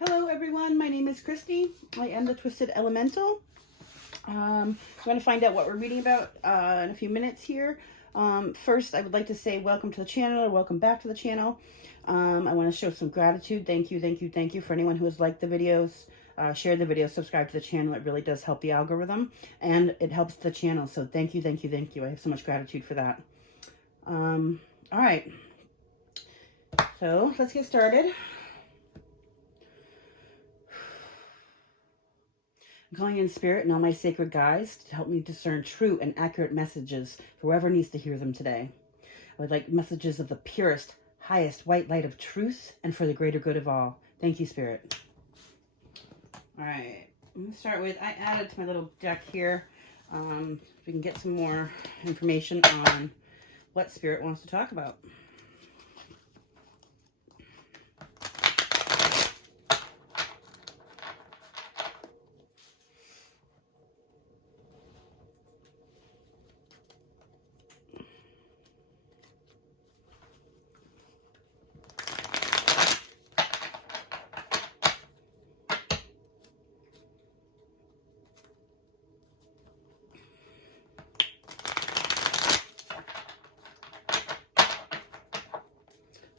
Hello everyone, my name is Christy. I am the Twisted Elemental. I'm going to find out what we're reading about in a few minutes here. First, I would like to say welcome to the channel, or welcome back to the channel. I want to show some gratitude. Thank you for anyone who has liked the videos, shared the videos, subscribed to the channel. It really does help the algorithm, and it helps the channel. So thank you. I have so much gratitude for that. All right, so let's get started. I'm calling in spirit and all my sacred guides to help me discern true and accurate messages for whoever needs to hear them today. I would like messages of the purest, highest white light of truth and for the greater good of all. Thank you, Spirit. All right, I'm going to start with, I added to my little deck here, we can get some more information on what Spirit wants to talk about.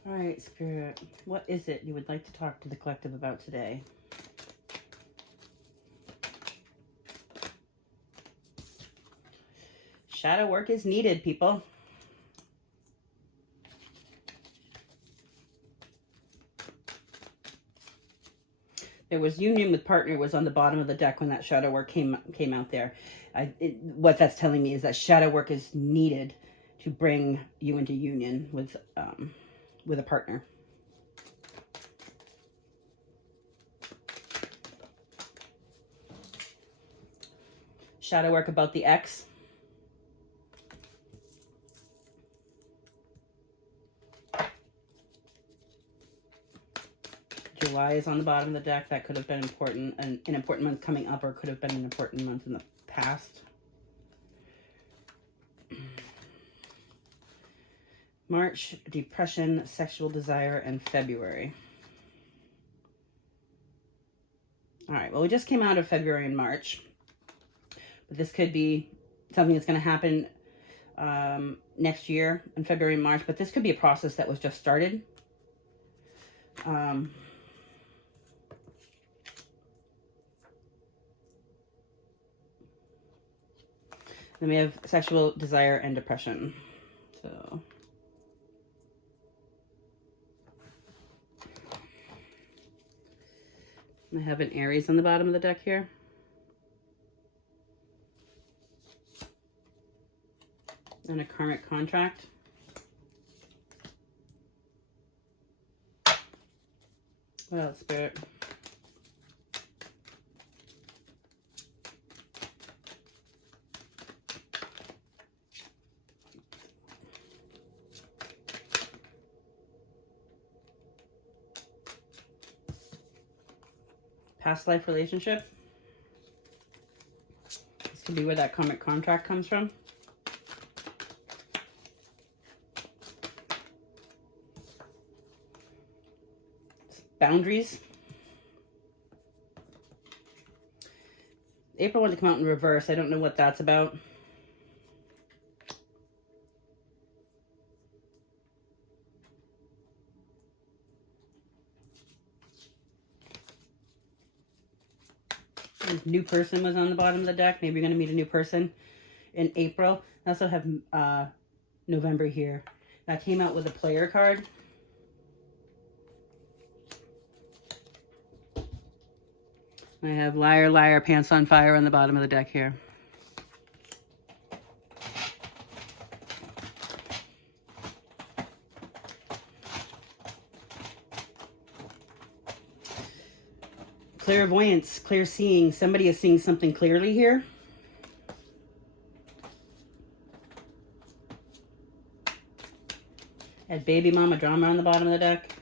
All right, Spirit, what is it you would like to talk to the collective about today? Shadow work is needed, people. There was union with partner was on the bottom of the deck when that shadow work came out there. What that's telling me is that shadow work is needed to bring you into union with a partner. Shadow work about the ex. July is on the bottom of the deck. That could have been important, an important month coming up, or could have been an important month in the past. March, depression, sexual desire, and February. All right, well, we just came out of February and March, but this could be something that's going to happen next year in February and March, but this could be a process that was just started. Then we have sexual desire and depression. So I have an Aries on the bottom of the deck here. And a karmic contract. What else, Spirit? Past life relationship. This could be where that karmic contract comes from. Boundaries. April wanted to come out in reverse. I don't know what that's about. New person was on the bottom of the deck. Maybe you're going to meet a new person in April. I also have November here. That came out with a player card. I have liar, liar, pants on fire on the bottom of the deck here. Clairvoyance, clear seeing. Somebody is seeing something clearly here. Had baby mama drama on the bottom of the deck.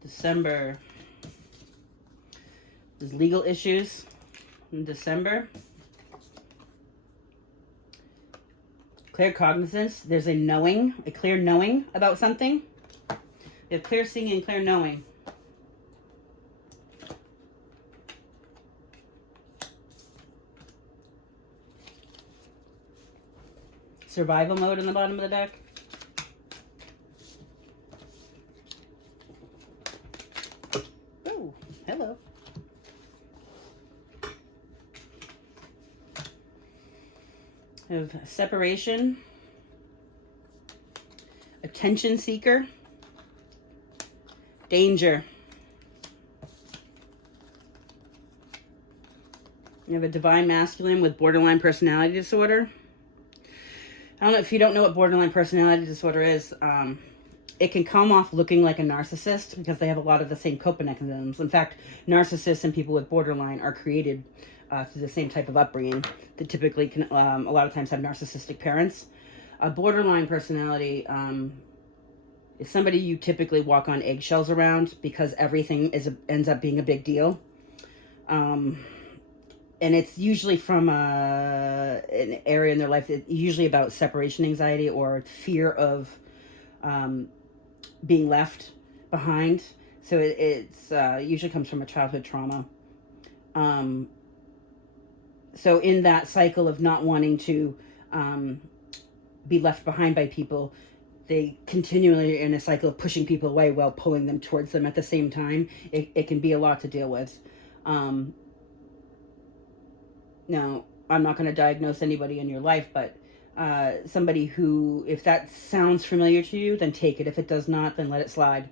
December. There's legal issues in December. clear cognizance. There's a knowing, a clear knowing about something. You have clear seeing and clear knowing. Survival mode in the bottom of the deck. Oh, hello. Of separation, attention seeker, danger. You have a divine masculine with borderline personality disorder. I don't know if you don't know what borderline personality disorder is. It can come off looking like a narcissist because they have a lot of the same coping mechanisms. In fact, narcissists and people with borderline are created through the same type of upbringing that typically can, a lot of times have narcissistic parents. A borderline personality is somebody you typically walk on eggshells around because everything ends up being a big deal. And it's usually from an area in their life that usually about separation anxiety or fear of being left behind. So it's usually comes from a childhood trauma. So in that cycle of not wanting to be left behind by people, they continually are in a cycle of pushing people away while pulling them towards them at the same time. It can be a lot to deal with. Now, I'm not going to diagnose anybody in your life, but somebody who, if that sounds familiar to you, then take it. If it does not, then let it slide.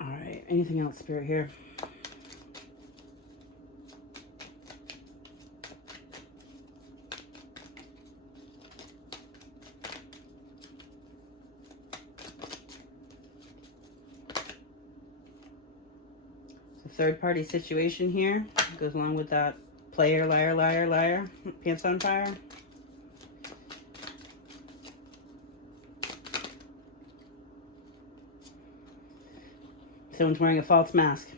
All right. Anything else, Spirit, here? Third party situation here goes along with that player, liar, liar, liar, pants on fire. Someone's wearing a false mask.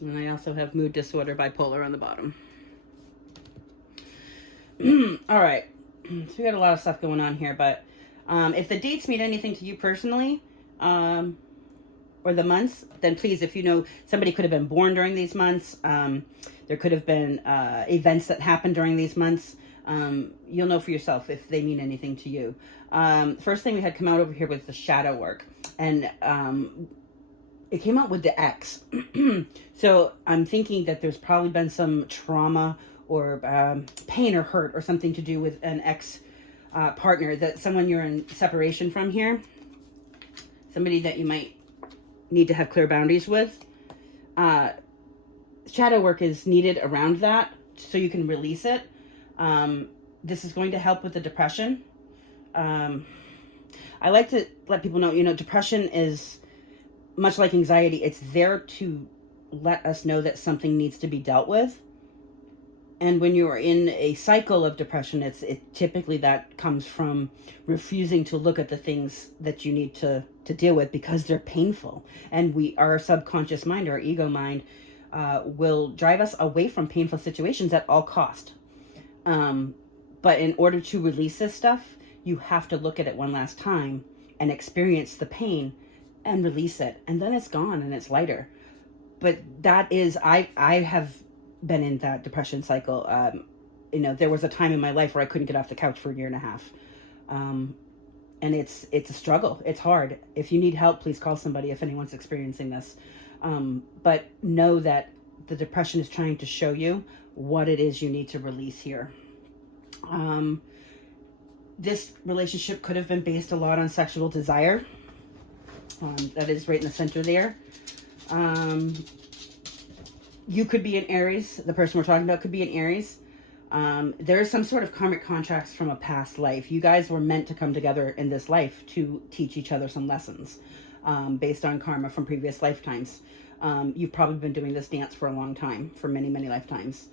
And I also have mood disorder, bipolar on the bottom. All right. So we got a lot of stuff going on here, but if the dates mean anything to you personally, or the months, then please, if you know somebody could have been born during these months, there could have been events that happened during these months, you'll know for yourself if they mean anything to you. First thing we had come out over here was the shadow work, and it came out with the X. So I'm thinking that there's probably been some trauma or pain or hurt or something to do with an ex partner, that someone you're in separation from here. Somebody that you might need to have clear boundaries with. Shadow work is needed around that so you can release it. This is going to help with the depression. I like to let people know, depression is much like anxiety. It's there to let us know that something needs to be dealt with. And when you are in a cycle of depression, it typically that comes from refusing to look at the things that you need to deal with because they're painful. And our subconscious mind, our ego mind, will drive us away from painful situations at all cost. But in order to release this stuff, you have to look at it one last time and experience the pain and release it. And then it's gone and it's lighter. But that is, I have been in that depression cycle. There was a time in my life where I couldn't get off the couch for a year and a half. And it's a struggle. It's hard. If you need help, please call somebody if anyone's experiencing this. But know that the depression is trying to show you what it is you need to release here. This relationship could have been based a lot on sexual desire. That is right in the center there. You could be in Aries. The person we're talking about could be in Aries. There is some sort of karmic contracts from a past life. You guys were meant to come together in this life to teach each other some lessons based on karma from previous lifetimes. You've probably been doing this dance for a long time, for many, many lifetimes.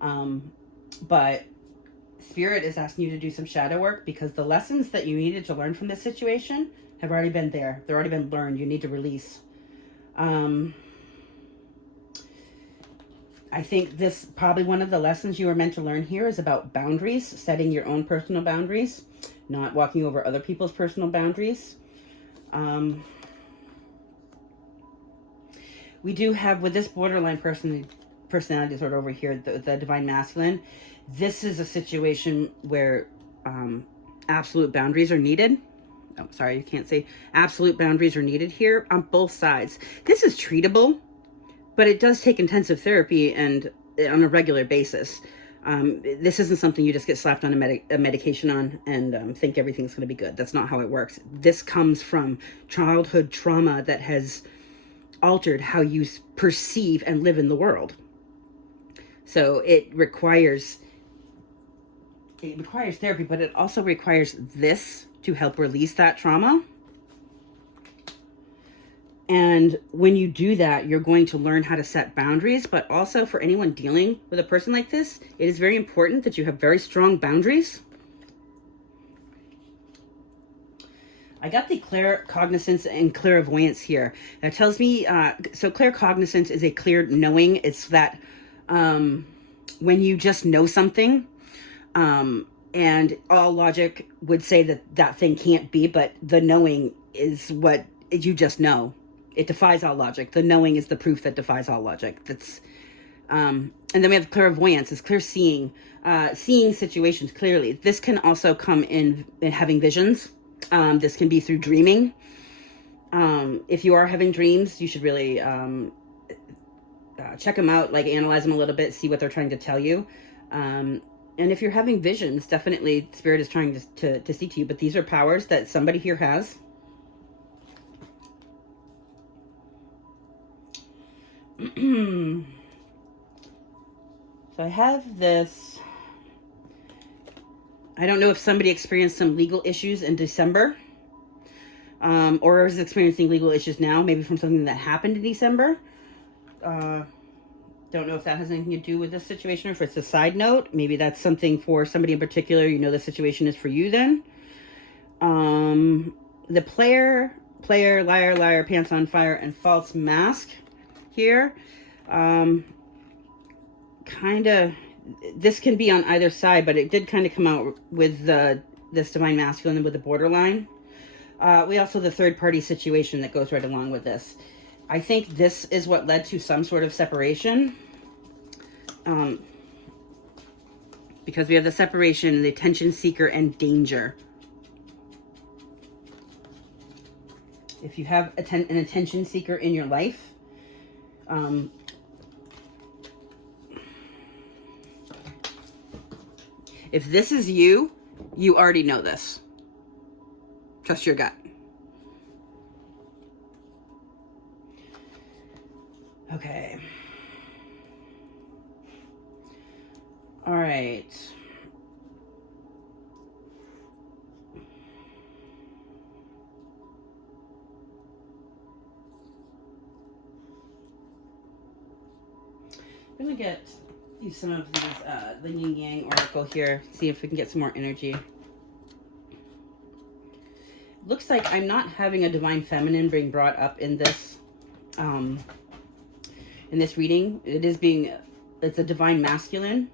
But Spirit is asking you to do some shadow work because the lessons that you needed to learn from this situation have already been there. They've already been learned. You need to release. I think this, probably one of the lessons you were meant to learn here is about boundaries, setting your own personal boundaries, not walking over other people's personal boundaries. We do have, with this borderline personality disorder over here, the divine masculine, this is a situation where absolute boundaries are needed. Oh, sorry, you can't say absolute boundaries are needed here on both sides. This is treatable, but it does take intensive therapy and on a regular basis. This isn't something you just get slapped on a medication on and think everything's going to be good. That's not how it works. This comes from childhood trauma that has altered how you perceive and live in the world. So it requires therapy, but it also requires this to help release that trauma. And when you do that, you're going to learn how to set boundaries. But also for anyone dealing with a person like this, it is very important that you have very strong boundaries. I got the claircognizance and clairvoyance here. That tells me, so claircognizance is a clear knowing. It's that when you just know something, and all logic would say that that thing can't be, but the knowing is what you just know. It defies all logic. The knowing is the proof that defies all logic. That's, and then we have clairvoyance, is clear seeing, seeing situations clearly. This can also come in having visions. This can be through dreaming. If you are having dreams, you should really check them out, like analyze them a little bit, see what they're trying to tell you. And if you're having visions, definitely Spirit is trying to speak to you. But these are powers that somebody here has. So I have this. I don't know if somebody experienced some legal issues in December, or is experiencing legal issues now, maybe from something that happened in December. Don't know if that has anything to do with this situation, or if it's a side note. Maybe that's something for somebody in particular. You know, the situation is for you then. The player, liar, liar, pants on fire, and false mask here. Kind of, this can be on either side, but it did kind of come out with this divine masculine with the borderline. We also the third party situation that goes right along with this. I think this is what led to some sort of separation. Because we have the separation, the attention seeker, and danger. If you have an attention seeker in your life, if this is you, you already know this. Trust your gut. Okay. All right. I'm going to use some of these, the yin yang oracle here, see if we can get some more energy. Looks like I'm not having a divine feminine being brought up in this reading. It's a divine masculine.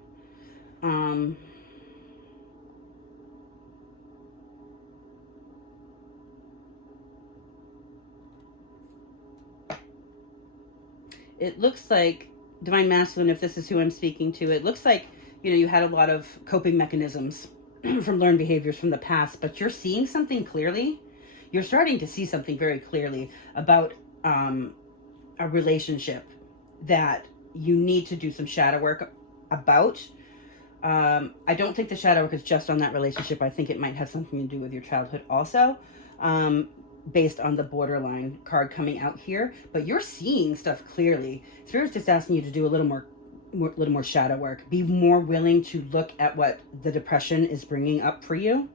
It looks like divine masculine, if this is who I'm speaking to, it looks like, you know, you had a lot of coping mechanisms from learned behaviors from the past, but you're seeing something clearly. You're starting to see something very clearly about a relationship that you need to do some shadow work about. I don't think the shadow work is just on that relationship. I think it might have something to do with your childhood also, based on the borderline card coming out here. But you're seeing stuff clearly. Spirit's just asking you to do a little more shadow work. Be more willing to look at what the depression is bringing up for you.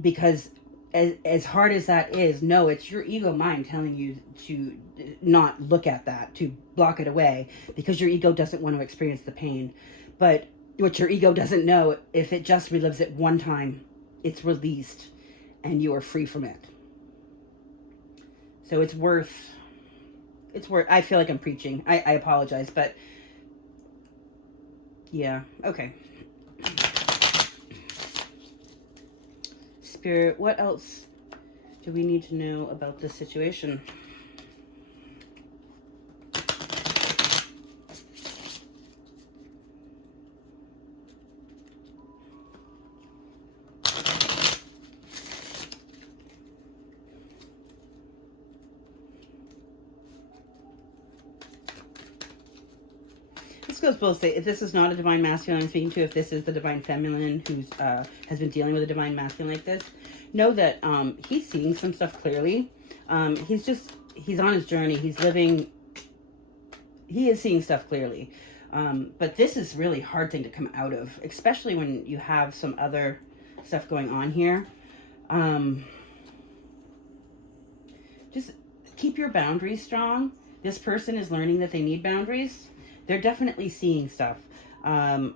Because as hard as that is, no, it's your ego mind telling you to not look at that, to block it away, because your ego doesn't want to experience the pain. But what your ego doesn't know, if it just relives it one time, it's released and you are free from it. So it's worth, I feel like I'm preaching. I apologize, but yeah, okay. Spirit, what else do we need to know about this situation? This goes both ways. If this is not a divine masculine I'm speaking to, if this is the divine feminine who's has been dealing with a divine masculine like this, know that he's seeing some stuff clearly. He's on his journey. He is seeing stuff clearly. But this is really hard thing to come out of, especially when you have some other stuff going on here. Just keep your boundaries strong. This person is learning that they need boundaries. They're definitely seeing stuff, and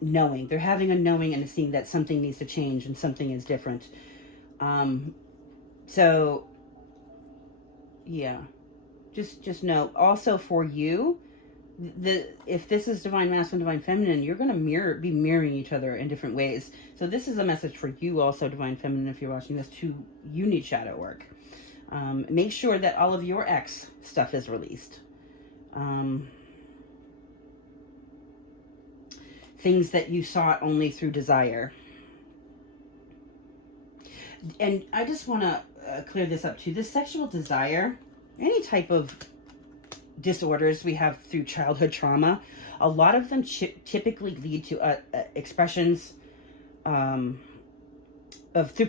knowing. They're having a knowing and seeing that something needs to change and something is different. So, yeah, just know. Also for you, if this is divine masculine, divine feminine, you're going to be mirroring each other in different ways. So this is a message for you also, divine feminine, if you're watching this too. You need shadow work. Make sure that all of your ex stuff is released. Things that you sought only through desire. And I just want to clear this up too. This sexual desire, any type of disorders we have through childhood trauma, a lot of them typically lead to expressions through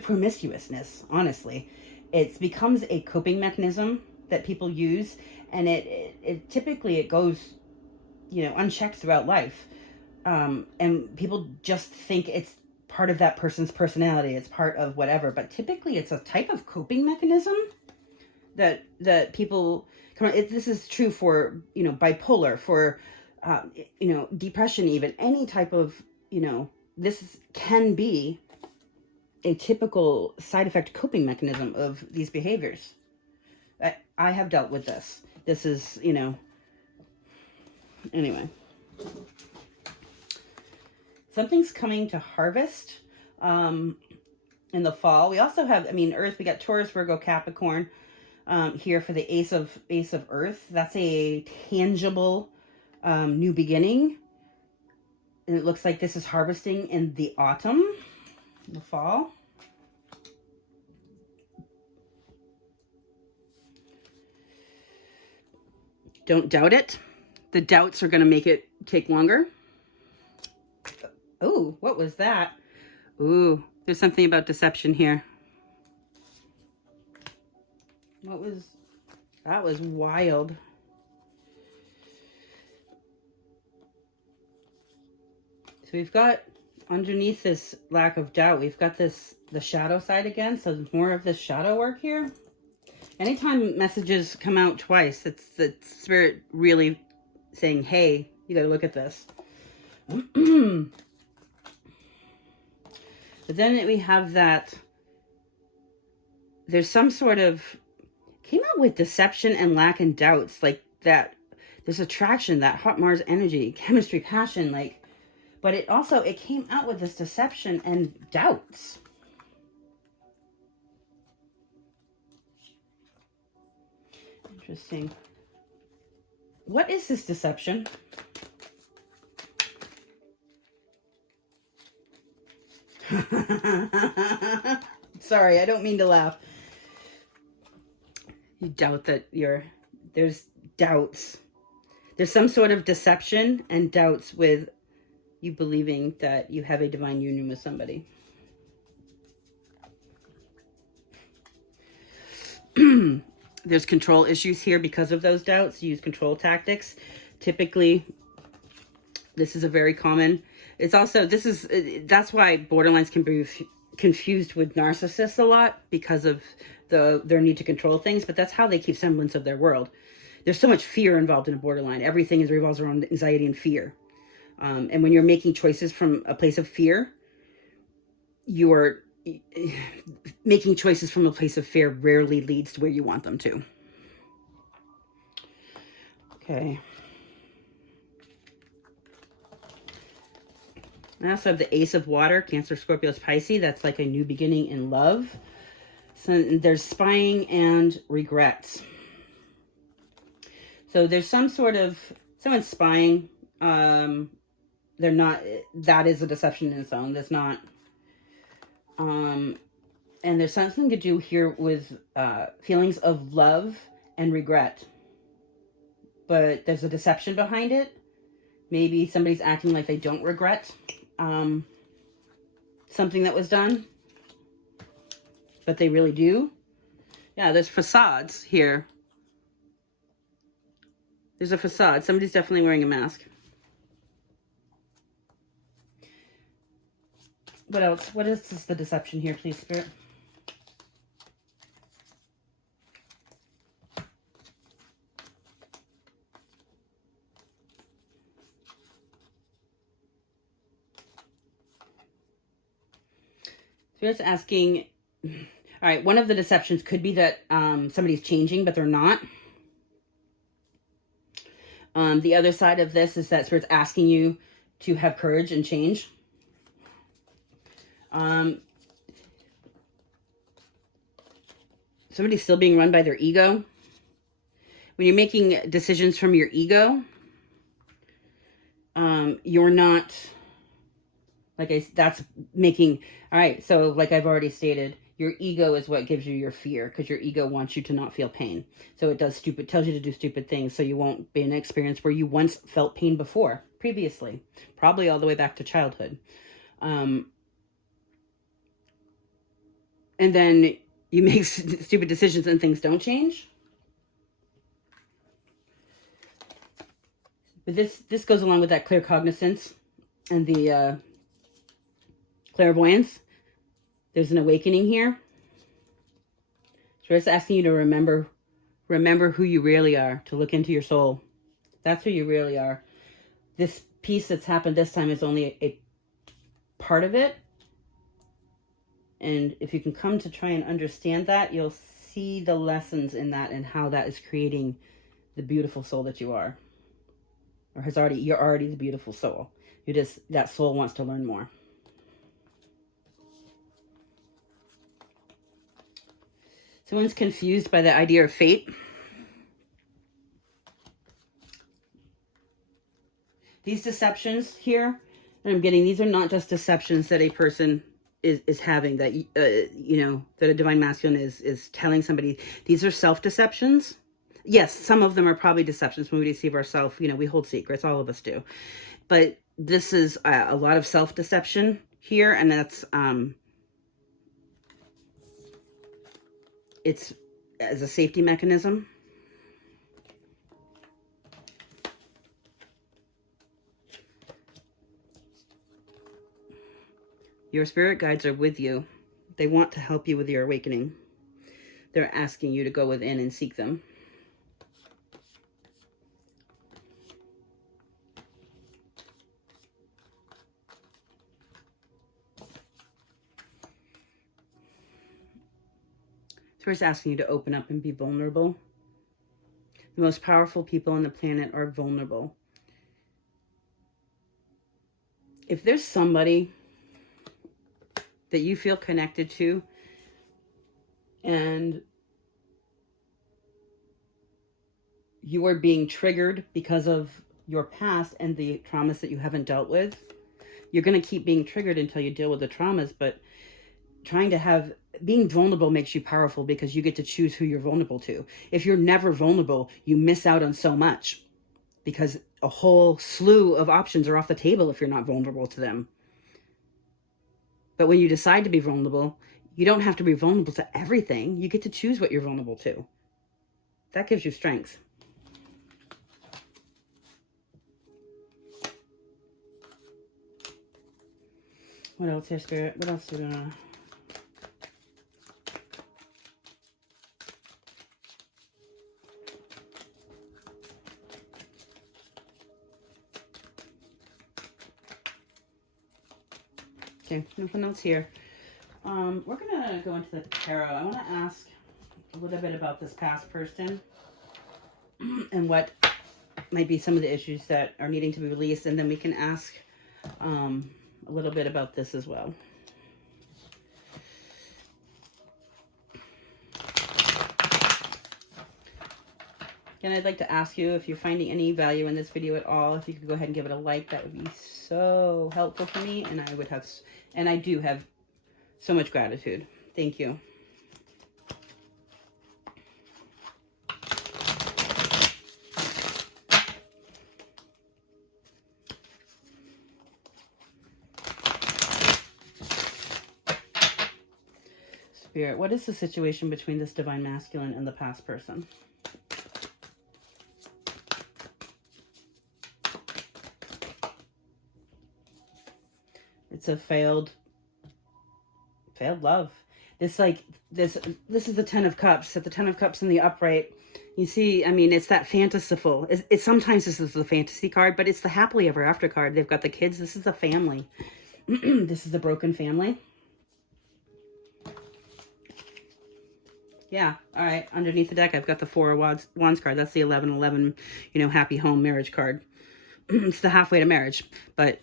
promiscuousness, honestly. It becomes a coping mechanism that people use, and it typically goes, unchecked throughout life. And people just think it's part of that person's personality. It's part of whatever, but typically it's a type of coping mechanism that people come on. This is true for, bipolar, for, depression, even any type of, this can be a typical side effect coping mechanism of these behaviors. I have dealt with this. This is, anyway. Something's coming to harvest in the fall. We also have, Earth, we got Taurus, Virgo, Capricorn here for the Ace of Earth. That's a tangible new beginning. And it looks like this is harvesting in the autumn, the fall. Don't doubt it. The doubts are going to make it take longer. Oh, what was that? Ooh, there's something about deception here. That was wild. So we've got, underneath this lack of doubt, we've got the shadow side again. So there's more of this shadow work here. Anytime messages come out twice, it's the spirit really saying, hey, you got to look at this. But then we have that, there's some sort of, came out with deception and lack and doubts, like that, there's attraction, that hot Mars energy, chemistry, passion, but it came out with this deception and doubts. Interesting. What is this deception? Sorry, I don't mean to laugh. You doubt that there's doubts. There's some sort of deception and doubts with you believing that you have a divine union with somebody. There's control issues here because of those doubts. You use control tactics. Typically, this is a very common. It's also, that's why borderlines can be confused with narcissists a lot, because of their need to control things, but that's how they keep semblance of their world. There's so much fear involved in a borderline. Everything revolves around anxiety and fear. And when you're making choices from a place of fear, you're making choices from a place of fear rarely leads to where you want them to. Okay. I also have the Ace of Water, Cancer, Scorpios, Pisces. That's like a new beginning in love. So there's spying and regrets. So there's some sort of, someone's spying. They're not, that is a deception in its own. That's not, and there's something to do here with feelings of love and regret. But there's a deception behind it. Maybe somebody's acting like they don't regret something that was done, but they really do. Yeah, there's facades here. There's a facade. Somebody's definitely wearing a mask. What else? What is the deception here, please, Spirit? Spirit's asking, all right, one of the deceptions could be that somebody's changing, but they're not. The other side of this is that Spirit's asking you to have courage and change. Somebody's still being run by their ego. When you're making decisions from your ego, you're not, that's making, all right, so like I've already stated, your ego is what gives you your fear, because your ego wants you to not feel pain. So it tells you to do stupid things, so you won't be in an experience where you once felt pain before, previously, probably all the way back to childhood. And then you make stupid decisions and things don't change. But this goes along with that clear cognizance and the clairvoyance. There's an awakening here. So it's asking you to remember who you really are, to look into your soul. That's who you really are. This piece that's happened this time is only a part of it. And if you can come to try and understand that, you'll see the lessons in that and how that is creating the beautiful soul that you are. Or you're already the beautiful soul. That soul wants to learn more. Someone's confused by the idea of fate. These deceptions here, and I'm getting, these are not just deceptions that a person is having, that, that a divine masculine is telling somebody. These are self-deceptions. Yes, some of them are probably deceptions when we deceive ourselves. We hold secrets. All of us do. But this is a lot of self-deception here, and that's, it's as a safety mechanism. Your spirit guides are with you. They want to help you with your awakening. They're asking you to go within and seek them. Spirit's asking you to open up and be vulnerable. The most powerful people on the planet are vulnerable. If there's somebody that you feel connected to and you are being triggered because of your past and the traumas that you haven't dealt with, you're going to keep being triggered until you deal with the traumas. But being vulnerable makes you powerful, because you get to choose who you're vulnerable to. If you're never vulnerable, you miss out on so much, because a whole slew of options are off the table if you're not vulnerable to them. But when you decide to be vulnerable, you don't have to be vulnerable to everything. You get to choose what you're vulnerable to. That gives you strength. What else here, Spirit? What else do we want to... Okay, nothing else here. We're gonna go into the tarot. I want to ask a little bit about this past person and what might be some of the issues that are needing to be released, and then we can ask a little bit about this as well. Again, I'd like to ask you, if you're finding any value in this video at all, if you could go ahead and give it a like, that would be so helpful for me, and I do have so much gratitude. Thank you. Spirit, what is the situation between this divine masculine and the past person? It's a failed love. This is the Ten of Cups. At the Ten of Cups in the upright, you see, I mean, it's that fanciful. It's sometimes this is the fantasy card, but it's the happily ever after card. They've got the kids. This is a family. This is the broken family. Yeah, all right. Underneath the deck, I've got the Four of Wands card. That's the 1111, happy home marriage card. It's the halfway to marriage, but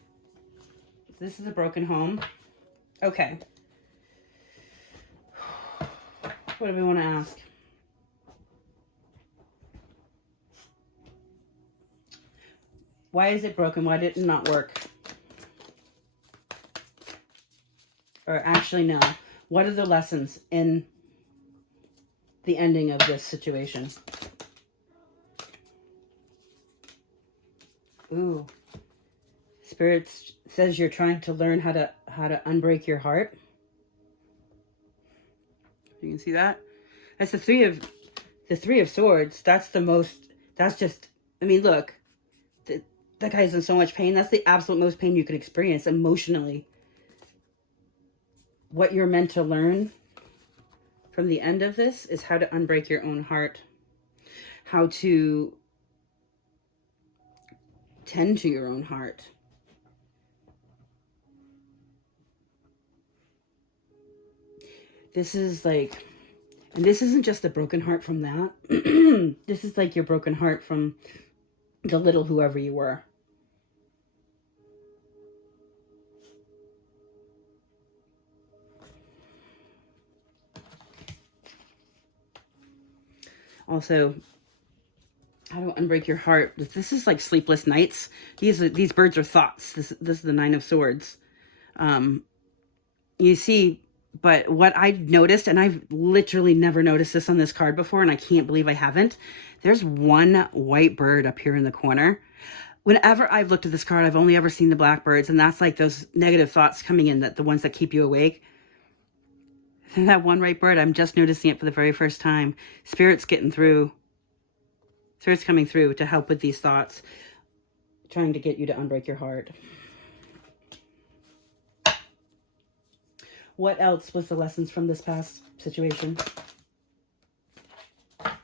this is a broken home. Okay. What do we want to ask? Why is it broken? Why did it not work? Or actually, no. What are the lessons in the ending of this situation? Ooh. Spirit says you're trying to learn how to unbreak your heart. You can see that? That's the Three of Swords. That's just, I mean, look, that guy's in so much pain. That's the absolute most pain you can experience emotionally. What you're meant to learn from the end of this is how to unbreak your own heart. How to tend to your own heart. This is like, and this isn't just a broken heart from that. This is like your broken heart from the little whoever you were. Also, how to unbreak your heart. This is like sleepless nights. These birds are thoughts. This is the Nine of Swords. You see, but what I noticed, and I've literally never noticed this on this card before, and I can't believe I haven't. There's one white bird up here in the corner. Whenever I've looked at this card, I've only ever seen the black birds, and that's like those negative thoughts coming in, the ones that keep you awake. And that one white bird, I'm just noticing it for the very first time. Spirit's getting through. Spirit's coming through to help with these thoughts, trying to get you to unbreak your heart. What else was the lessons from this past situation? I've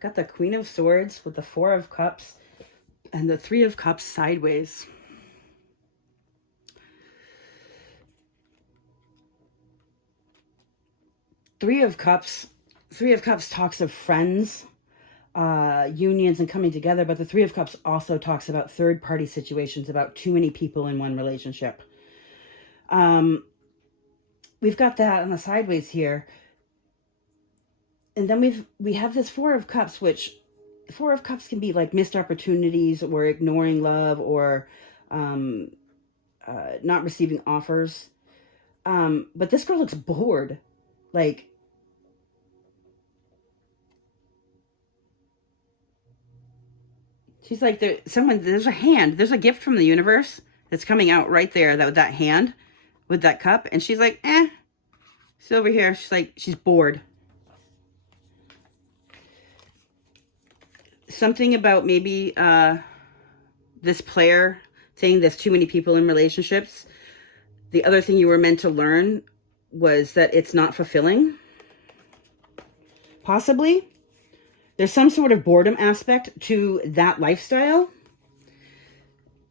got the Queen of Swords with the Four of Cups and the Three of Cups sideways. Three of Cups talks of friends, unions and coming together, but the Three of Cups also talks about third-party situations, about too many people in one relationship. We've got that on the sideways here. And then we have this Four of Cups, which the Four of Cups can be like missed opportunities or ignoring love or not receiving offers. But this girl looks bored. Like, she's like, there's a hand. There's a gift from the universe that's coming out right there, that hand with that cup. And she's like, she's over here. She's like, she's bored. Something about maybe this player saying there's too many people in relationships. The other thing you were meant to learn was that it's not fulfilling. Possibly. There's some sort of boredom aspect to that lifestyle.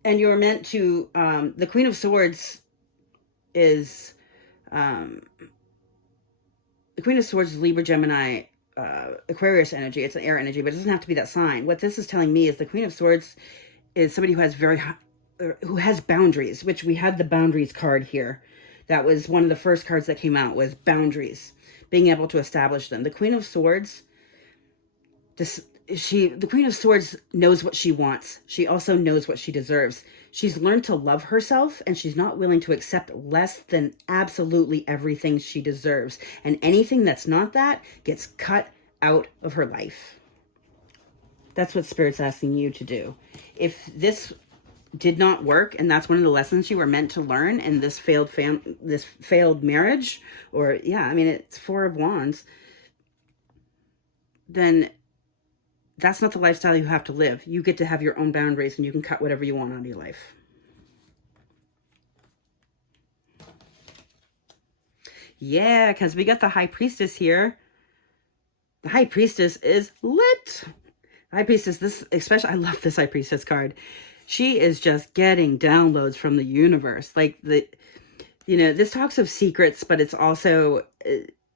And you're meant to, the Queen of Swords is, the Queen of Swords is Libra, Gemini, Aquarius energy. It's an air energy, but it doesn't have to be that sign. What this is telling me is the Queen of Swords is somebody who has who has boundaries, which we had the boundaries card here. That was one of the first cards that came out, was boundaries, being able to establish them. The Queen of Swords, the Queen of Swords knows what she wants. She also knows what she deserves. She's learned to love herself, and she's not willing to accept less than absolutely everything she deserves. And anything that's not that gets cut out of her life. That's what Spirit's asking you to do. If this did not work, and that's one of the lessons you were meant to learn in this failed marriage, or yeah, I mean, it's Four of Wands, then that's not the lifestyle you have to live. You get to have your own boundaries, and you can cut whatever you want out of your life. Yeah, because we got the High Priestess here. The High Priestess is lit. High Priestess, this especially, I love this High Priestess card. She is just getting downloads from the universe. Like, this talks of secrets, but it's also,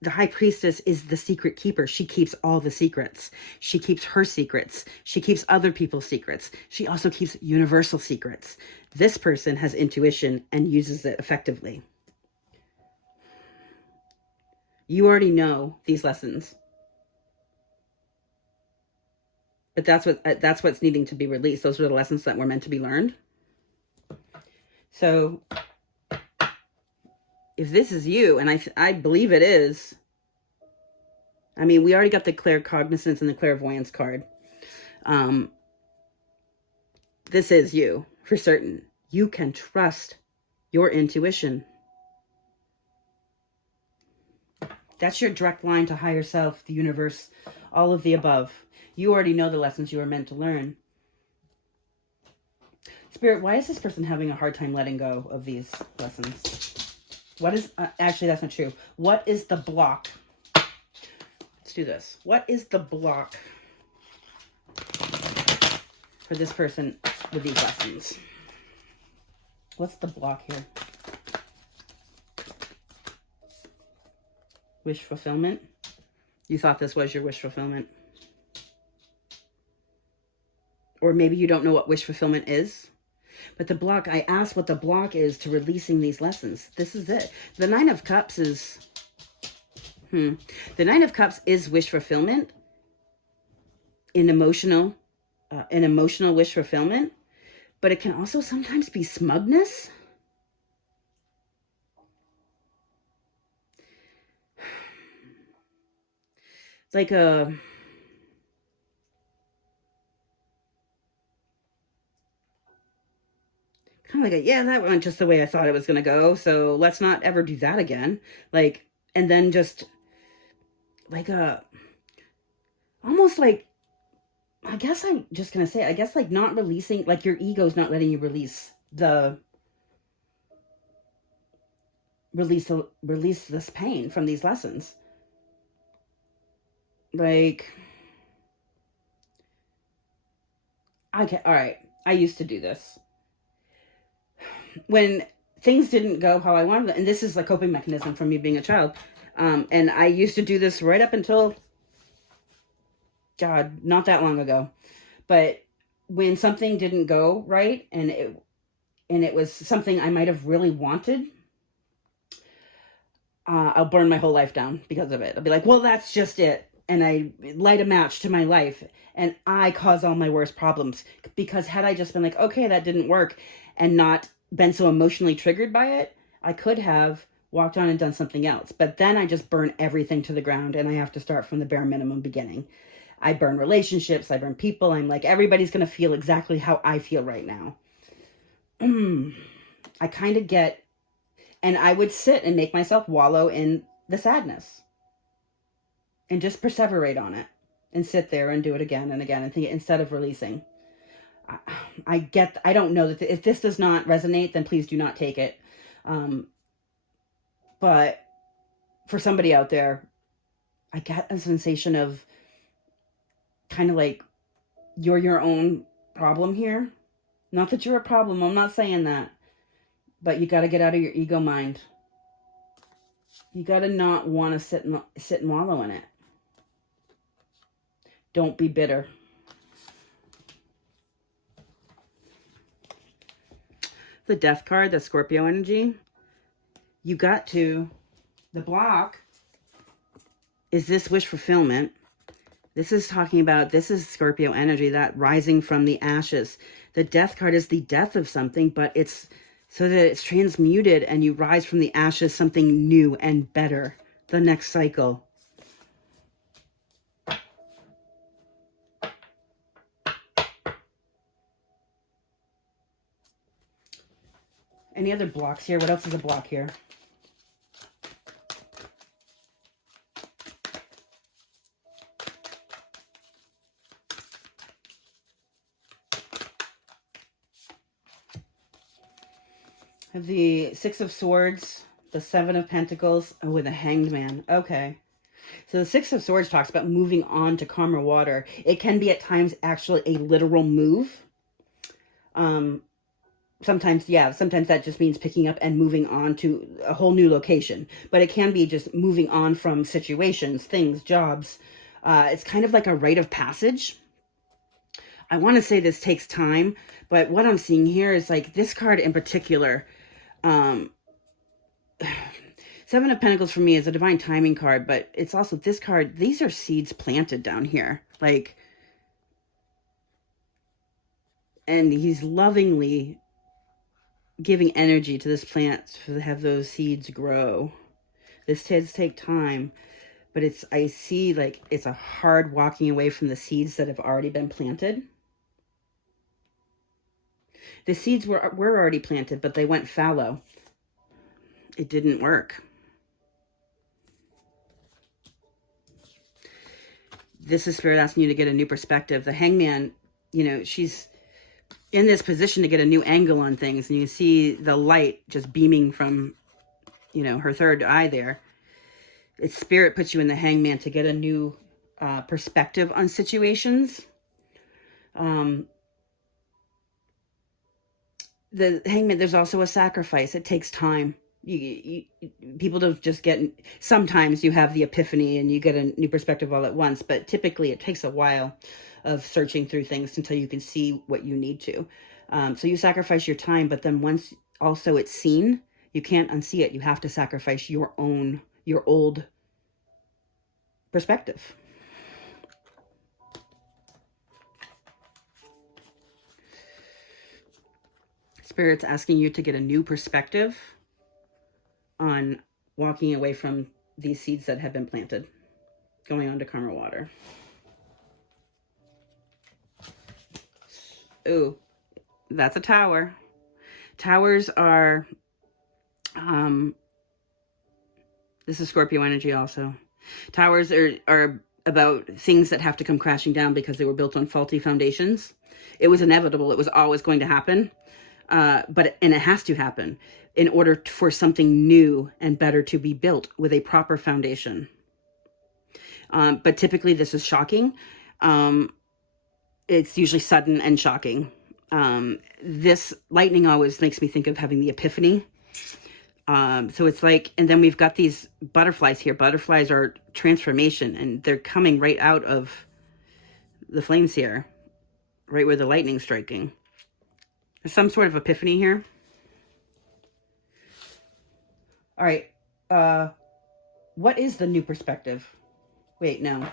the High Priestess is the secret keeper. She keeps all the secrets. She keeps her secrets. She keeps other people's secrets. She also keeps universal secrets. This person has intuition and uses it effectively. You already know these lessons. But that's what's needing to be released. Those are the lessons that were meant to be learned. So if this is you, and I believe it is, I mean, we already got the claircognizance and the clairvoyance card. This is you, for certain. You can trust your intuition. That's your direct line to higher self, the universe, all of the above. You already know the lessons you were meant to learn. Spirit, why is this person having a hard time letting go of these lessons? What is, actually, that's not true. What is the block? Let's do this. What is the block for this person with these lessons? What's the block here? Wish fulfillment. You thought this was your wish fulfillment. Or maybe you don't know what wish fulfillment is. But the block, I asked what the block is to releasing these lessons. This is it. The Nine of Cups is... The Nine of Cups is wish fulfillment. An emotional wish fulfillment. But it can also sometimes be smugness. It's like a... kind of like yeah, that went just the way I thought it was going to go, so let's not ever do that again. Like, and then just like almost like, I guess I'm just going to say, I guess like not releasing, like your ego's not letting you release this pain from these lessons. Like, okay, all right, I used to do this. When things didn't go how I wanted, and this is a coping mechanism from me being a child, and I used to do this right up until, God, not that long ago. But when something didn't go right, and it was something I might have really wanted, I'll burn my whole life down because of it. I'll be like, well, that's just it. And I light a match to my life, and I cause all my worst problems. Because had I just been like, okay, that didn't work, and not been so emotionally triggered by it, I could have walked on and done something else. But then I just burn everything to the ground, and I have to start from the bare minimum beginning. I burn relationships, I burn people. I'm like, everybody's going to feel exactly how I feel right now. I kind of get, and I would sit and make myself wallow in the sadness. And just perseverate on it. And sit there and do it again and again and think, instead of releasing. I don't know that if this does not resonate, then please do not take it. But for somebody out there, I get a sensation of kind of like you're your own problem here. Not that you're a problem. I'm not saying that. But you got to get out of your ego mind. You got to not want to sit and wallow in it. Don't be bitter. The Death card, the Scorpio energy. You got to, the block is this wish fulfillment. This is talking about, this is Scorpio energy, that rising from the ashes. The Death card is the death of something, but it's so that it's transmuted and you rise from the ashes something new and better. The next cycle. Any other blocks here? What else is a block here? Have the Six of Swords, the Seven of Pentacles, with the Hanged Man. Okay. So the Six of Swords talks about moving on to calmer water. It can be at times actually a literal move. Sometimes, yeah, sometimes that just means picking up and moving on to a whole new location. But it can be just moving on from situations, things, jobs. It's kind of like a rite of passage. I want to say this takes time, but what I'm seeing here is like this card in particular. Seven of Pentacles for me is a divine timing card, but it's also this card. These are seeds planted down here. Like, and he's lovingly giving energy to this plant to have those seeds grow. This does take time, but it's, I see like it's a hard walking away from the seeds that have already been planted. The seeds were already planted, but they went fallow. It didn't work. This is Spirit asking you to get a new perspective. The Hangman, you know, she's in this position to get a new angle on things. And you can see the light just beaming from, you know, her third eye there. It's Spirit puts you in the Hangman to get a new perspective on situations. The Hangman, there's also a sacrifice. It takes time. People don't just get, sometimes you have the epiphany and you get a new perspective all at once, but typically it takes a while of searching through things until you can see what you need to. So you sacrifice your time, but then once also it's seen, you can't unsee it. You have to sacrifice your old perspective. Spirit's asking you to get a new perspective on walking away from these seeds that have been planted, going on to calmer water. Ooh, that's a tower. Towers are, this is Scorpio energy also. Towers are about things that have to come crashing down because they were built on faulty foundations. It was inevitable. It was always going to happen. And it has to happen in order for something new and better to be built with a proper foundation. But typically this is shocking. It's usually sudden and shocking. This lightning always makes me think of having the epiphany. So it's like, and then we've got these butterflies here. Butterflies are transformation, and they're coming right out of the flames here, right where the lightning's striking. There's some sort of epiphany here. All right. What is the new perspective? Wait, no.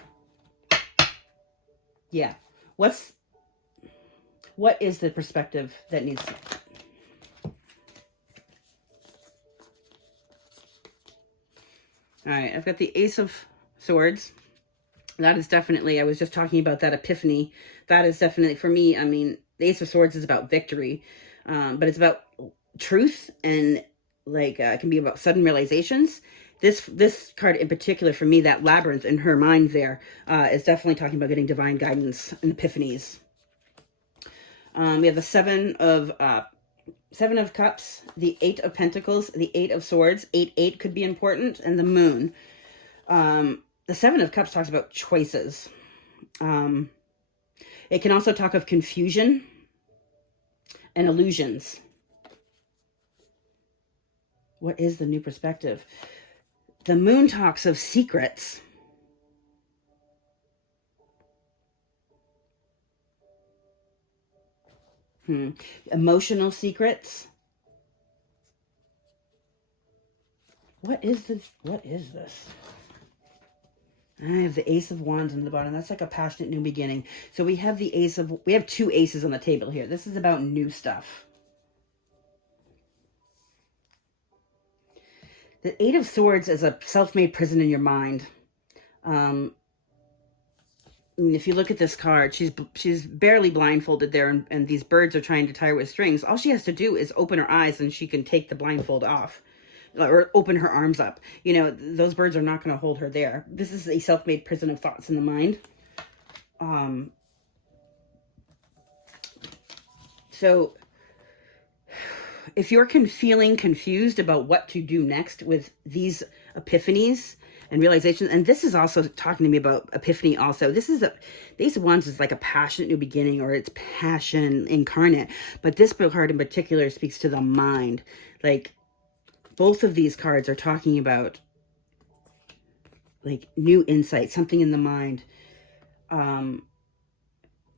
Yeah. What is the perspective that needs to... All right, I've got the Ace of Swords. That is definitely, I was just talking about that epiphany. That is definitely, for me, I mean, the Ace of Swords is about victory, but it's about truth and like it can be about sudden realizations. This card in particular, for me, that labyrinth in her mind there is definitely talking about getting divine guidance and epiphanies. We have the Seven of Cups, the Eight of Pentacles, the Eight of Swords. 8 could be important, and the Moon. The Seven of Cups talks about choices. It can also talk of confusion. and illusions. What is the new perspective? The moon talks of secrets. Emotional secrets. What is this? What is this? I have the Ace of Wands on the bottom. That's like a passionate new beginning. So we have we have two aces on the table here. This is about new stuff. The Eight of Swords is a self-made prison in your mind. If you look at this card, she's barely blindfolded there, and these birds are trying to tie her with strings. All she has to do is open her eyes and she can take the blindfold off, or open her arms up. You know, those birds are not going to hold her there. This is a self-made prison of thoughts in the mind. So if you're feeling confused about what to do next with these epiphanies and realizations, and this is also talking to me about epiphany also. These ones is like a passionate new beginning, or it's passion incarnate. But this card in particular speaks to the mind. Like, both of these cards are talking about like new insight, something in the mind.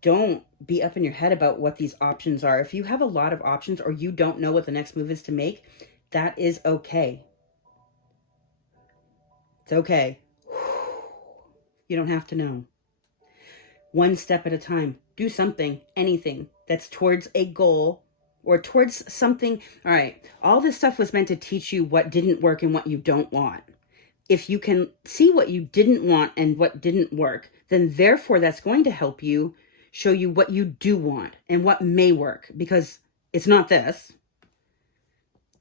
Don't be up in your head about what these options are. If you have a lot of options, or you don't know what the next move is to make, that is okay. It's okay. You don't have to know. One step at a time. Do something, anything that's towards a goal or towards something. All right. All this stuff was meant to teach you what didn't work and what you don't want. If you can see what you didn't want and what didn't work, then therefore that's going to help you show you what you do want and what may work, because it's not this.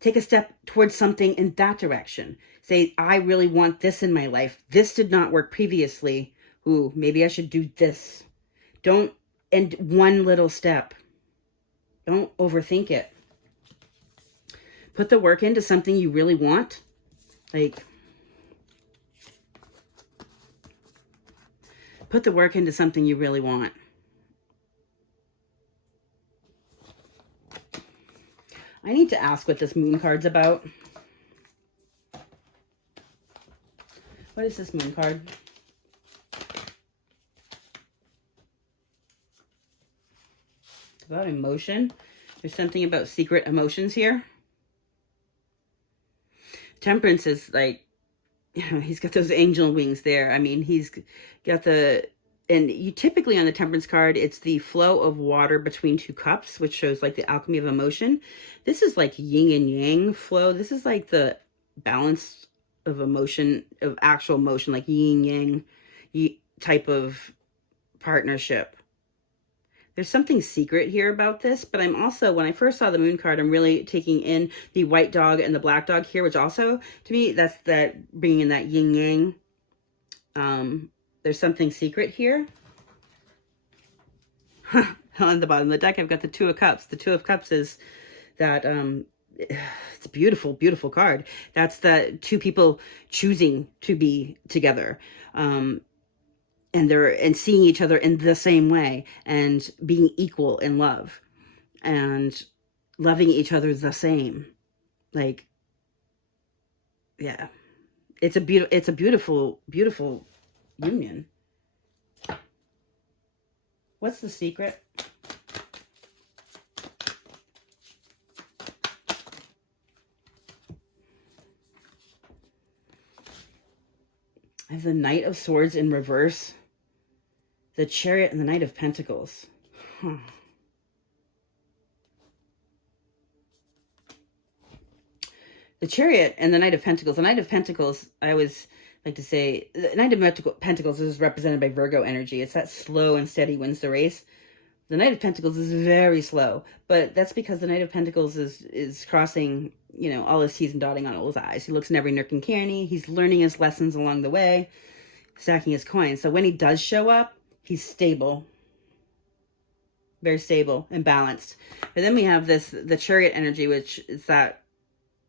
Take a step towards something in that direction. Say, I really want this in my life. This did not work previously. Ooh, maybe I should do this. And one little step. Don't overthink it. Put the work into something you really want. Like, put the work into something you really want. I need to ask what this moon card's about. What is this moon card? It's about emotion. There's something about secret emotions here. Temperance is like, you know, he's got those angel wings there. I mean, he's got and you typically on the Temperance card, it's the flow of water between two cups, which shows like the alchemy of emotion. This is like yin and yang flow. This is like the balance of emotion, of actual emotion, like yin yang type of partnership. There's something secret here about this, but I'm also, when I first saw the moon card, I'm really taking in the white dog and the black dog here, which also, to me, that's that bringing in that yin yang. There's something secret here. On the bottom of the deck, I've got the Two of Cups. The Two of Cups is that, it's a beautiful, beautiful card. That's the two people choosing to be together. And seeing each other in the same way, and being equal in love, and loving each other the same. Like, yeah, it's a beautiful, beautiful union. What's the secret? I have the Knight of Swords in reverse, the Chariot, and the Knight of Pentacles. The Chariot and the Knight of Pentacles. The Knight of Pentacles, I always like to say, the Knight of Pentacles is represented by Virgo energy. It's that slow and steady wins the race. The Knight of Pentacles is very slow, but that's because the Knight of Pentacles is crossing, you know, all his T's and dotting on all his I's. He looks in every nook and cranny. He's learning his lessons along the way, stacking his coins. So when he does show up, he's stable, very stable and balanced. But then we have the Chariot energy, which is that,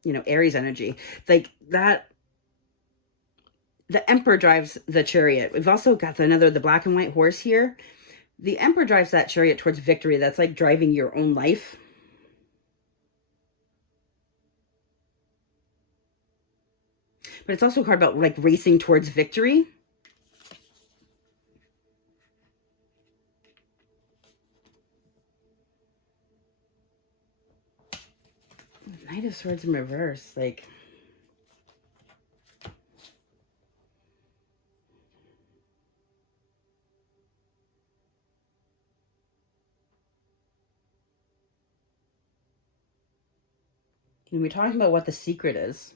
you know, Aries energy. Like that, the Emperor drives the Chariot. We've also got the black and white horse here. The Emperor drives that Chariot towards victory. That's like driving your own life. But it's also a card about like racing towards victory. Knight of Swords in reverse, like... And we're talking about what the secret is.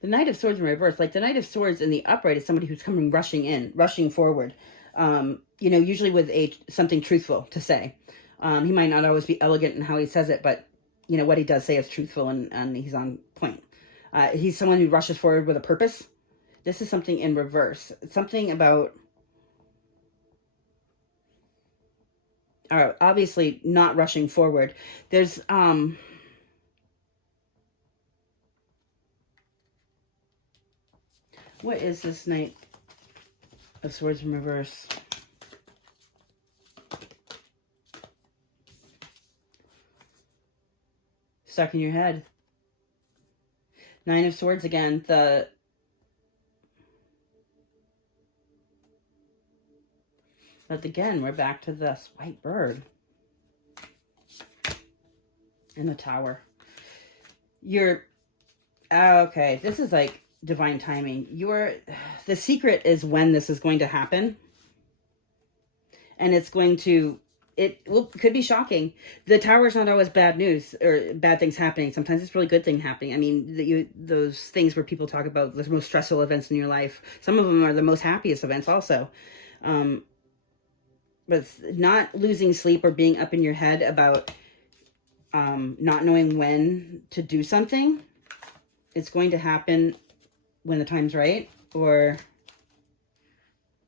The Knight of Swords in reverse, like the Knight of Swords in the upright is somebody who's coming rushing in, rushing forward. You know, usually with something truthful to say. He might not always be elegant in how he says it, but, you know, what he does say is truthful and he's on point. He's someone who rushes forward with a purpose. This is something in reverse. It's something about... obviously not rushing forward. There's... what is this Knight of Swords in reverse? Stuck in your head. Nine of Swords again. But again, we're back to this white bird. In the Tower. Okay, this is like divine timing. The secret is when this is going to happen. And it's going to, could be shocking. The Tower is not always bad news or bad things happening. Sometimes it's really good thing happening. I mean, those things where people talk about the most stressful events in your life. Some of them are the most happiest events also. But it's not losing sleep or being up in your head about not knowing when to do something. It's going to happen when the time's right, or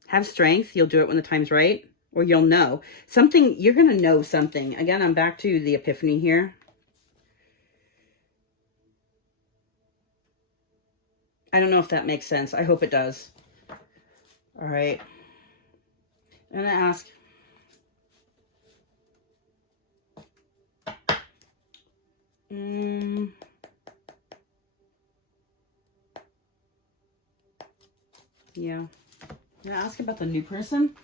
have strength. You'll do it when the time's right, or you'll know something. You're going to know something. Again, I'm back to the epiphany here. I don't know if that makes sense. I hope it does. All right. I'm going to ask, yeah. I'm going to ask about the new person.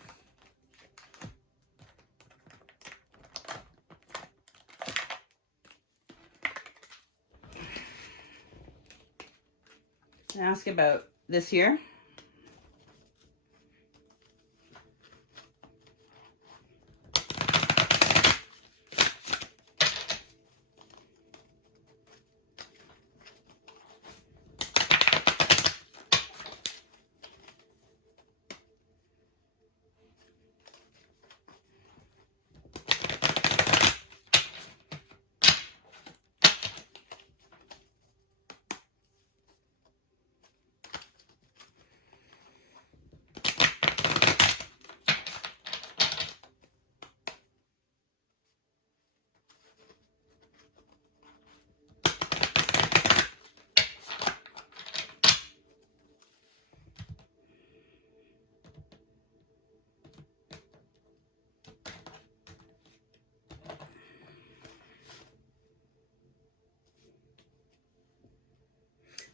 Ask about this here.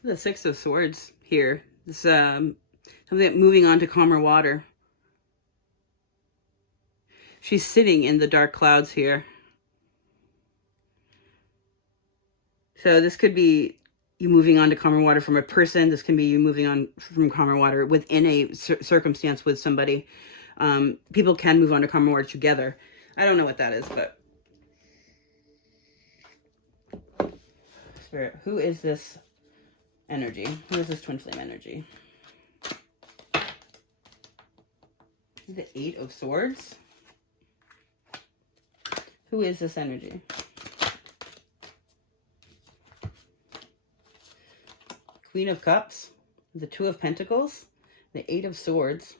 The Six of Swords here. This something moving on to calmer water. She's sitting in the dark clouds here. So this could be you moving on to calmer water from a person. This can be you moving on from calmer water within a circumstance with somebody. People can move on to calmer water together. I don't know what that is, but... Spirit, who is this energy? Who is this twin flame energy? The Eight of Swords. Who is this energy? Queen of Cups, the Two of Pentacles, the Eight of Swords.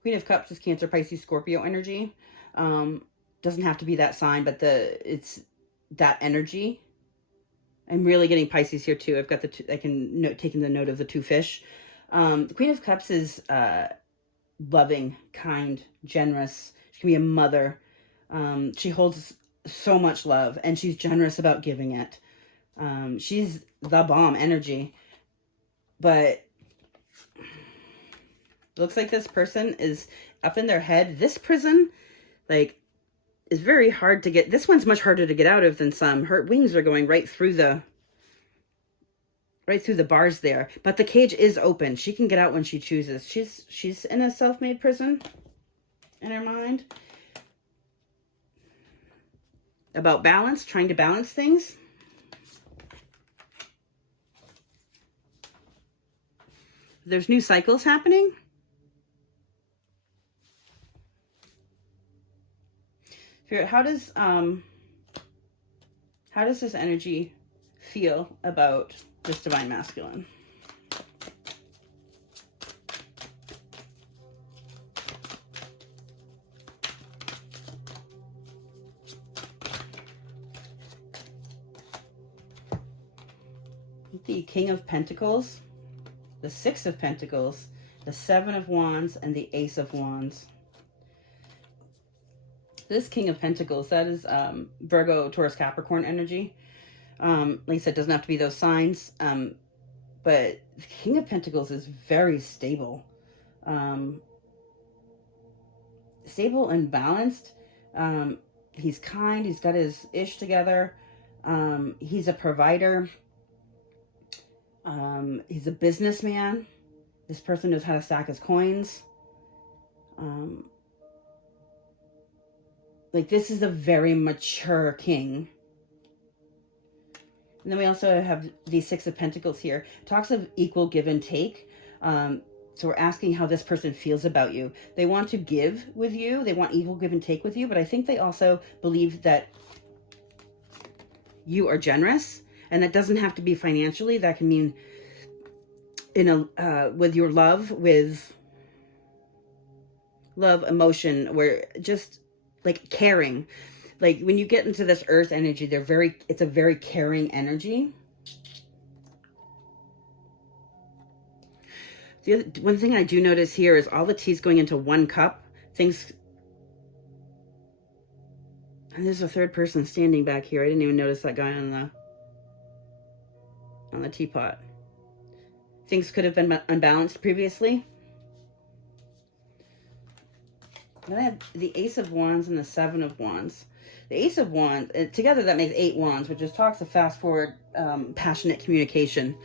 Queen of Cups is Cancer, Pisces, Scorpio energy. Doesn't have to be that sign, but it's that energy. I'm really getting Pisces here too. I've got the two, I can taking the note of the two fish. The Queen of Cups is loving, kind, generous. She can be a mother. She holds so much love, and she's generous about giving it. She's the bomb energy. But looks like this person is up in their head. This prison, like, is very hard to get. This one's much harder to get out of than some. Her wings are going right through the bars there. But the cage is open. She can get out when she chooses. She's in a self-made prison in her mind. About balance, trying to balance things. There's new cycles happening. Spirit, how does this energy feel about this divine masculine? The King of Pentacles, the Six of Pentacles, the Seven of Wands, and the Ace of Wands. This King of Pentacles, that is Virgo, Taurus, Capricorn energy. Like I said, it doesn't have to be those signs. But the King of Pentacles is very stable. Stable and balanced. He's kind. He's got his ish together. He's a provider. He's a businessman. This person knows how to stack his coins. Like, this is a very mature king. And then we also have the Six of Pentacles here. Talks of equal give and take. So we're asking how this person feels about you. They want to give with you. They want equal give and take with you. But I think they also believe that you are generous. And that doesn't have to be financially. That can mean with your love, emotion, where just like caring. Like when you get into this earth energy, it's a very caring energy. One thing I do notice here is all the tea's going into one cup. And there's a third person standing back here. I didn't even notice that guy on the teapot. Things could have been unbalanced previously. Then I have the Ace of Wands and the Seven of Wands. The Ace of Wands, together that makes 8 wands, which just talks of fast forward, passionate communication.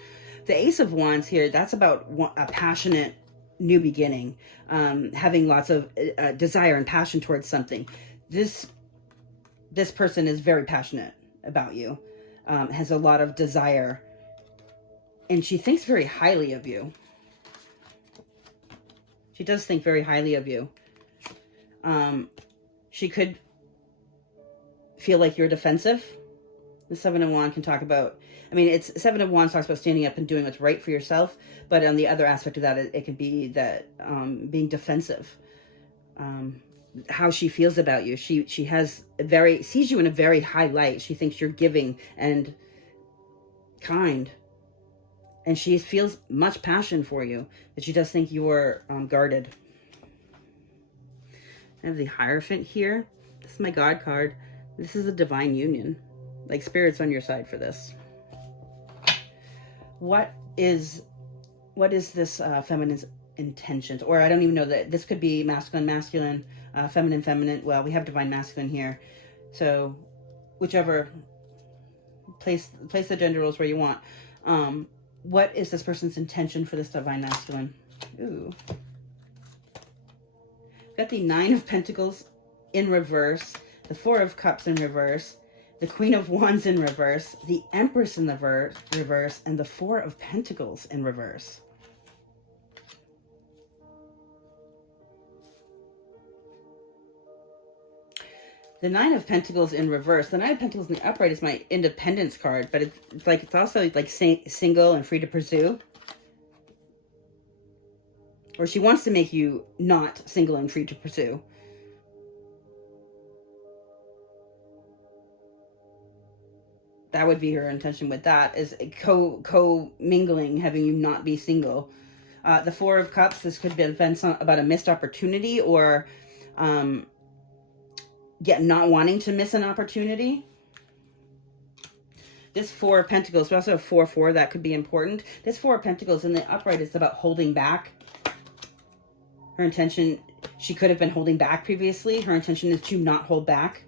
The Ace of Wands here, that's about a passionate new beginning, having lots of desire and passion towards something. This person is very passionate about you, has a lot of desire, and she thinks very highly of you. She does think very highly of you. She could feel like you're defensive. The Seven of Wands can talk about, Seven of Wands talks about standing up and doing what's right for yourself. But on the other aspect of that, it can be that being defensive. How she feels about you. She sees you in a very high light. She thinks you're giving and kind. And she feels much passion for you. But she does think you're guarded. I have the Hierophant here. This is my God card. This is a divine union. Like, Spirit's on your side for this. What is this feminine's intentions? Or I don't even know that this could be masculine, feminine. Well, we have divine masculine here. So whichever, place the gender roles where you want. What is this person's intention for this divine masculine? Ooh. Got the Nine of Pentacles in reverse, the Four of Cups in reverse, the Queen of Wands in reverse, the Empress in the reverse, and the Four of Pentacles in reverse. The Nine of Pentacles in reverse. The Nine of Pentacles in the upright is my independence card, but it's also like single and free to pursue. Or she wants to make you not single and free to pursue. That would be her intention with that, is co-mingling, having you not be single. The Four of Cups, this could have been about a missed opportunity, or not wanting to miss an opportunity. This Four of Pentacles, we also have 4-4, that could be important. This Four of Pentacles in the upright is about holding back. Her intention, she could have been holding back previously. Her intention is to not hold back.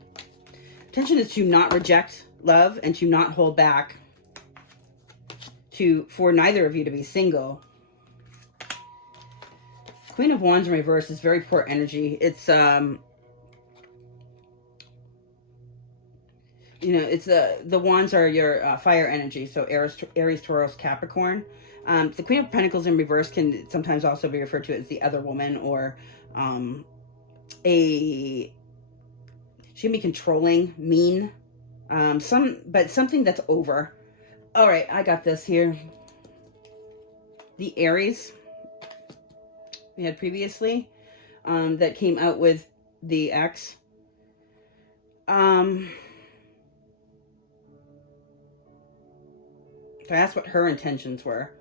Intention is to not reject love and to not hold back. For neither of you to be single. Queen of Wands in reverse is very poor energy. It's, you know, it's the wands are your fire energy. So Aries, Taurus, Capricorn. The Queen of Pentacles in reverse can sometimes also be referred to as the other woman, or she can be controlling, mean, but something that's over. All right, I got this here. The Aries we had previously, that came out with the X. So I asked what her intentions were.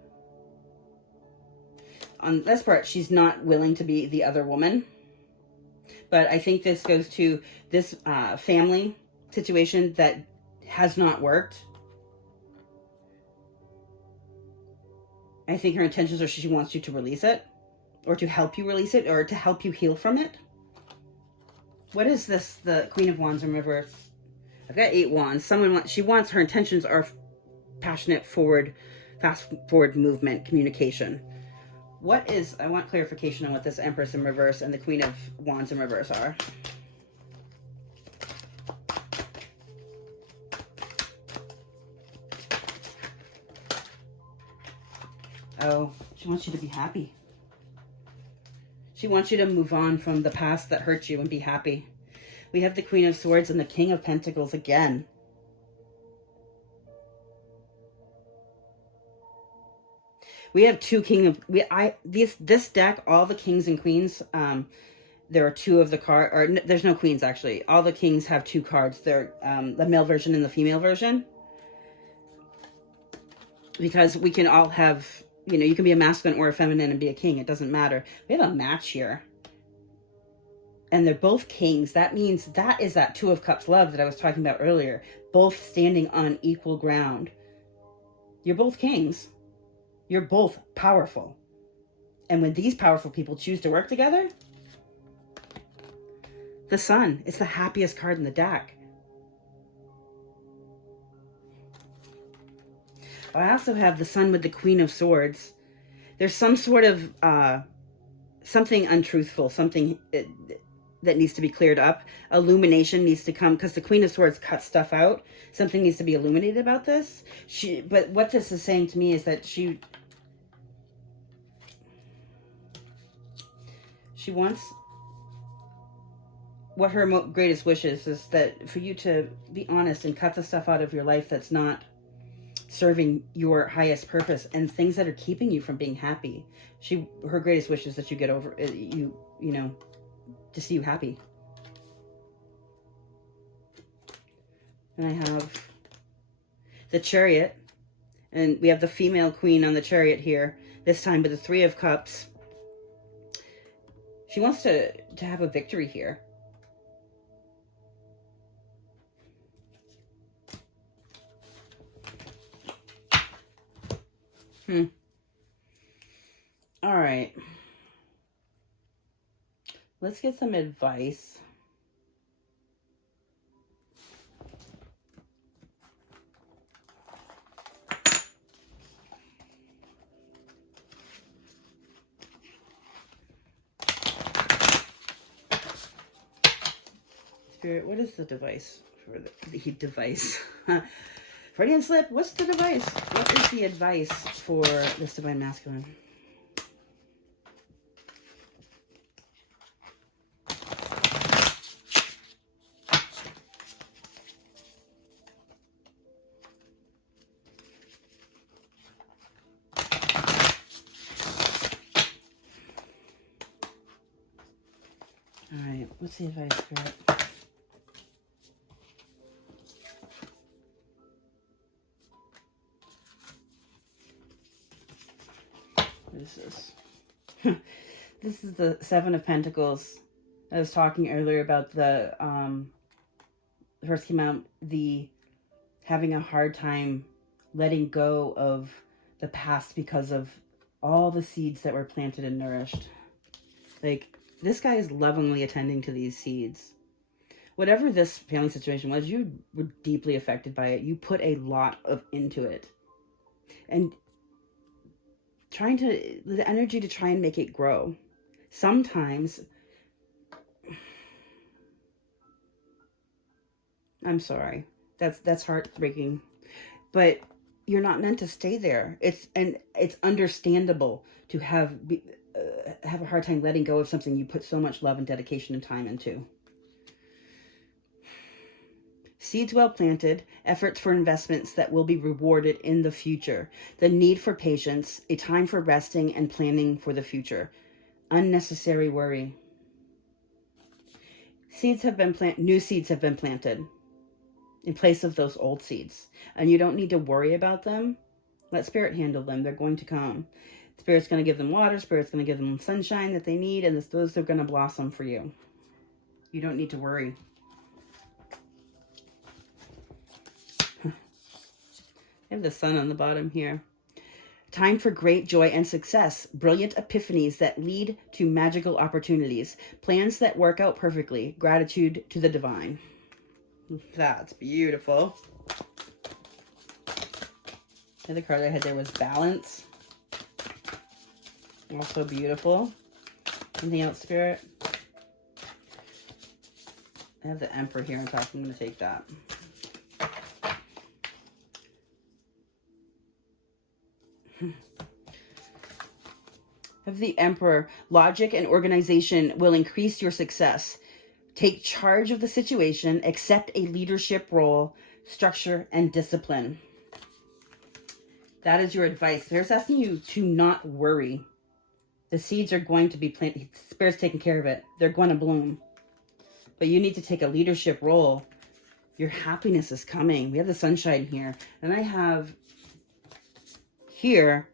On this part, she's not willing to be the other woman. But I think this goes to this family situation that has not worked. I think her intentions are she wants you to release it, or to help you release it, or to help you heal from it. What is this, the Queen of Wands in reverse? I've got 8 wands. She wants, her intentions are passionate, fast forward movement, communication. What is, I want clarification on what this Empress in reverse and the Queen of Wands in reverse are. Oh, she wants you to be happy. She wants you to move on from the past that hurt you and be happy. We have the Queen of Swords and the King of Pentacles again. We have two this deck, all the kings and queens, there are 2 of the card, or there's no queens actually. All the kings have 2 cards. They're the male version and the female version. Because we can all have, you know, you can be a masculine or a feminine and be a king. It doesn't matter. We have a match here. And they're both kings. That means that is that 2 of Cups love that I was talking about earlier. Both standing on equal ground. You're both kings. You're both powerful. And when these powerful people choose to work together, the Sun, it's the happiest card in the deck. I also have the Sun with the Queen of Swords. There's some sort of something untruthful, something that needs to be cleared up. Illumination needs to come, because the Queen of Swords cuts stuff out. Something needs to be illuminated about this. But what this is saying to me is that she wants, what her greatest wish is that for you to be honest and cut the stuff out of your life that's not serving your highest purpose and things that are keeping you from being happy. Her greatest wish is that you get over it, you know, to see you happy. And I have the Chariot, and we have the female queen on the Chariot here, this time with the 3 of Cups. She wants to have a victory here. All right. Let's get some advice. Spirit, what is the device for the device? Freudian slip, what's the device? What is the advice for this Divine Masculine? All right, what's the advice, Spirit? What is this? This is the 7 of Pentacles. I was talking earlier about the, first came out, the having a hard time letting go of the past because of all the seeds that were planted and nourished. Like, this guy is lovingly attending to these seeds. Whatever this family situation was, you were deeply affected by it. You put a lot into it. And the energy to try and make it grow. Sometimes, I'm sorry, that's heartbreaking, but you're not meant to stay there. It's understandable to have a hard time letting go of something you put so much love and dedication and time into. Seeds well planted, efforts for investments that will be rewarded in the future. The need for patience, a time for resting and planning for the future. Unnecessary worry. New seeds have been planted in place of those old seeds. And you don't need to worry about them. Let Spirit handle them. They're going to come. Spirit's going to give them water. Spirit's going to give them sunshine that they need. And those are going to blossom for you. You don't need to worry. I have the sun on the bottom here. Time for great joy and success. Brilliant epiphanies that lead to magical opportunities. Plans that work out perfectly. Gratitude to the divine. That's beautiful. The other card I had there was balance. Also beautiful. Anything else, Spirit? I have the Emperor here on top. I'm going to take that. Of the Emperor, logic and organization will increase your success. Take charge of the situation, accept a leadership role, structure, and discipline. That is your advice. Spirit's asking you to not worry. The seeds are going to be planted. Spirit's taking care of it. They're going to bloom. But you need to take a leadership role. Your happiness is coming. We have the sunshine here. And I have here,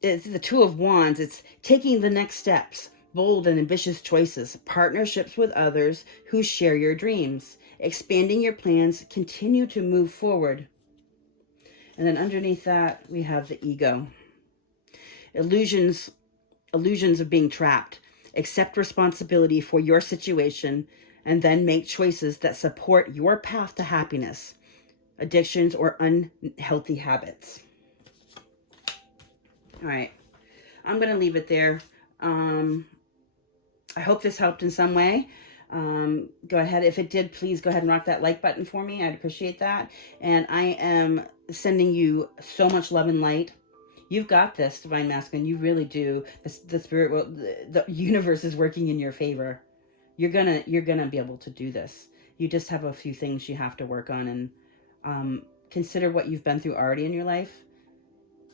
it's the Two of Wands. It's taking the next steps, bold and ambitious choices, partnerships with others who share your dreams, expanding your plans, continue to move forward. And then underneath that, we have the Ego. Illusions of being trapped. Accept responsibility for your situation and then make choices that support your path to happiness, addictions, or unhealthy habits. All right, I'm going to leave it there. I hope this helped in some way. Go ahead. If it did, please go ahead and rock that like button for me. I'd appreciate that. And I am sending you so much love and light. You've got this, Divine Masculine. You really do. The spirit will, the universe is working in your favor. You're gonna be able to do this. You just have a few things you have to work on, and consider what you've been through already in your life.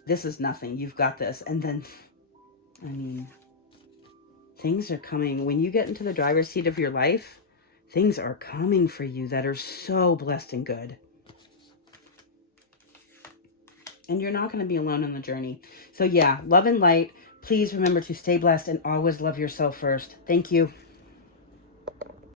This is nothing. You've got this. And then, I mean, things are coming. When you get into the driver's seat of your life, things are coming for you that are so blessed and good. And you're not going to be alone on the journey. So yeah, love and light. Please remember to stay blessed and always love yourself first. Thank you.